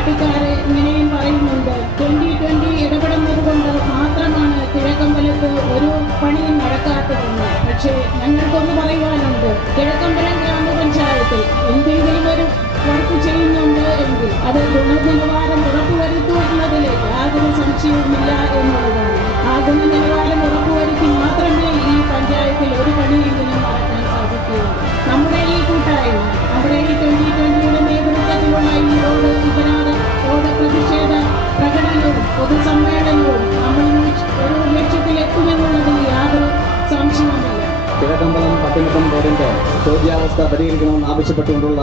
പാർട്ടിക്കാരെ ഇങ്ങനെയും പറയുന്നുണ്ട്, 2020 ഇടപെടുന്നത് കൊണ്ട് മാത്രമാണ് കിഴക്കമ്പലത്ത് ഒരു പണിയും നടക്കാത്തതെന്ന്. പക്ഷേ ഞങ്ങൾക്കൊന്ന് പറയുവാനുണ്ട്, കിഴക്കമ്പലം ഗ്രാമപഞ്ചായത്തിൽ എന്തെങ്കിലും ഒരു വർക്ക് ചെയ്യുന്നുണ്ട് എങ്കിൽ അത് ഗുണനിലവാരം ഉറപ്പുവരുത്തുന്നതിൽ യാതൊരു സംശയവുമില്ല എന്നുള്ളതാണ്. ആ ഗുണനിലവാരം ഉറപ്പുവരുത്തി മാത്രമേ ഈ പഞ്ചായത്തിൽ ഒരു പണിയെങ്കിലും നടക്കാൻ സാധിക്കുകയുള്ളൂ. നമ്മുടെ ഈ കൂട്ടായ്മ, നമ്മുടെ ഈ 2020 നേതൃത്വത്തിലുള്ള ഈ റോഡ് പ്രതിഷേധ പ്രകടനവും പൊതുസമ്മേളനവും നമ്മൾ ഒരു ലക്ഷ്യത്തിലെത്തുമെന്നുള്ളതിൽ യാതൊരു സംശയവുമില്ല. കിഴക്കമ്പലം പട്ടിമട്ടം റോഡിന്റെ ശോച്യാവസ്ഥ പരിഹരിക്കണമെന്ന് ആവശ്യപ്പെട്ടുകൊണ്ടുള്ള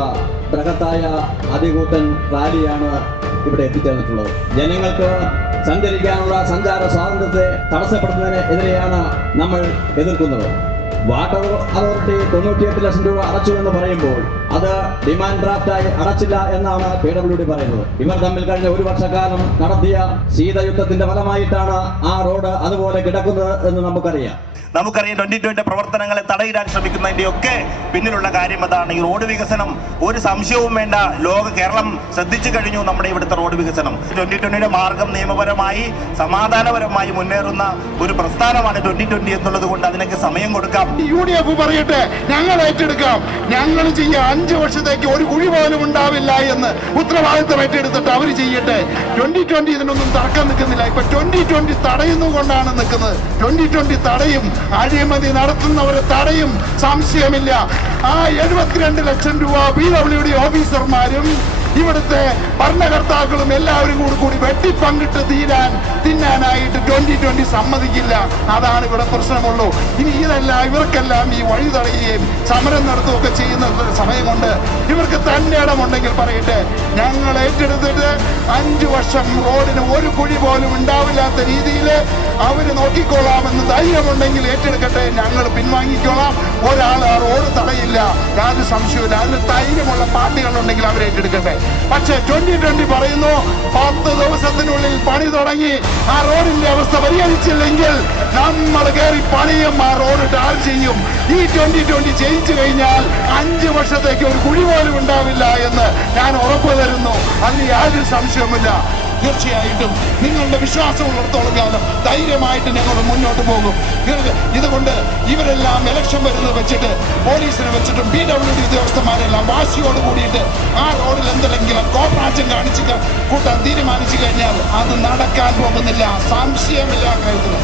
ബൃഹത്തായ അതികൂട്ടൻ റാലിയാണ് ഇവിടെ എത്തിച്ചേർന്നിട്ടുള്ളത്. ജനങ്ങൾക്ക് സഞ്ചരിക്കാനുള്ള സഞ്ചാര സ്വാതന്ത്ര്യത്തെ തടസ്സപ്പെടുത്തുന്നതിനെതിരെയാണ് നമ്മൾ എതിർക്കുന്നത്. വാട്ടർ അതോറിറ്റി 98 ലക്ഷം രൂപ അടച്ചു എന്ന് പറയുമ്പോൾ അത് ഡിമാൻഡ് ഡ്രാഫ്റ്റായി അടച്ചില്ല എന്നാണ് PWD പറയുന്നത്. ഇവർ തമ്മിൽ കഴിഞ്ഞ ഒരു വർഷക്കാലം നടത്തിയ ശീതയുദ്ധത്തിന്റെ ഫലമായിട്ടാണ് ആ റോഡ് അതുപോലെ കിടക്കുന്നത് എന്ന് നമുക്കറിയാം. 2020 പ്രവർത്തനങ്ങളെ തടയിടാൻ ശ്രമിക്കുന്നതിന്റെ ഒക്കെ പിന്നിലുള്ള കാര്യം അതാണ്. ഈ റോഡ് വികസനം ഒരു സംശയവും വേണ്ട, കേരളം ശ്രദ്ധിച്ചു കഴിഞ്ഞു നമ്മുടെ ഇവിടുത്തെ റോഡ് വികസനം. 2020 മാർഗം നിയമപരമായി സമാധാനപരമായി മുന്നേറുന്ന ഒരു പ്രസ്ഥാനമാണ് 2020 എന്നുള്ളത് കൊണ്ട് അതിനൊക്കെ സമയം കൊടുക്കാം. UDF പറയട്ടെ, ഞങ്ങൾ ഏറ്റെടുക്കാം, ഞങ്ങൾ ചെയ്യാം, 5 വർഷത്തേക്ക് ഒരു കുഴി പോലും ഉണ്ടാവില്ല എന്ന് ഉത്തരവാദിത്തം ഏറ്റെടുത്തിട്ട് അവർ ചെയ്യട്ടെ. 2020 ഇതിനൊന്നും തർക്കം നിൽക്കുന്നില്ല. ഇപ്പൊ 2020 തടയുന്നുകൊണ്ടാണ് നിൽക്കുന്നത്. 2020 തടയും, അഴിമതി നടത്തുന്നവരെ തടയും, സംശയമില്ല. ആ 72 ലക്ഷം രൂപ PWD ഓഫീസർമാരും ഇവിടുത്തെ ഭരണകർത്താക്കളും എല്ലാവരും കൂടി വെട്ടിപ്പങ്കിട്ട് തിന്നാനായിട്ട് 2020 സമ്മതിക്കില്ല. അതാണ് ഇവിടെ പ്രശ്നമുള്ളൂ. ഇനി ഇതെല്ലാം ഇവർക്കെല്ലാം ഈ വഴി തടയുകയും സമരം നടത്തുകയൊക്കെ ചെയ്യുന്ന സമയം കൊണ്ട് ഇവർക്ക് തന്നെ ഇടമുണ്ടെങ്കിൽ പറയട്ടെ, ഞങ്ങൾ ഏറ്റെടുത്തിട്ട് 5 വർഷം റോഡിന് ഒരു കുഴി പോലും ഉണ്ടാവില്ലാത്ത രീതിയിൽ അവര് നോക്കിക്കോളാമെന്ന് ധൈര്യമുണ്ടെങ്കിൽ ഏറ്റെടുക്കട്ടെ, ഞങ്ങൾ പിൻവാങ്ങിക്കോളാം. ഒരാൾ ആ റോഡ് തടയില്ല, യാതൊരു സംശയമില്ല. അതിന് ധൈര്യമുള്ള പാർട്ടികളുണ്ടെങ്കിൽ അവർ ഏറ്റെടുക്കട്ടെ. പക്ഷേ 2020 പറയുന്നു 10 ദിവസത്തിനുള്ളിൽ പണി തുടങ്ങി ആ റോഡിന്റെ അവസ്ഥ പരിഹരിച്ചില്ലെങ്കിൽ നമ്മൾ കയറി പണിയും, ആ റോഡ് ടാർ ചെയ്യും. ഈ 2020 ജയിച്ചു കഴിഞ്ഞാൽ 5 വർഷത്തേക്ക് ഒരു കുഴി പോലും ഉണ്ടാവില്ല എന്ന് ഞാൻ ഉറപ്പ് തരുന്നു. അതിന് യാതൊരു സംശയവുമില്ല. തീർച്ചയായിട്ടും നിങ്ങളുടെ വിശ്വാസമുള്ളിടത്തോളം കാലം ധൈര്യമായിട്ട് ഞങ്ങൾ മുന്നോട്ട് പോകും. ഇതുകൊണ്ട് ഇവരെല്ലാം ഇലക്ഷൻ വരുന്നത് വെച്ചിട്ട് പോലീസിനെ വെച്ചിട്ടും PWD ഉദ്യോഗസ്ഥന്മാരെല്ലാം വാശിയോട് കൂടിയിട്ട് ആ റോഡിൽ എന്തെങ്കിലും കോപ്പറേഷൻ കാണിച്ച് കൂട്ടാൻ തീരുമാനിച്ചു കഴിഞ്ഞാൽ അത് നടക്കാൻ പോകുന്നില്ല, സംശയമില്ല കാര്യത്തിൽ.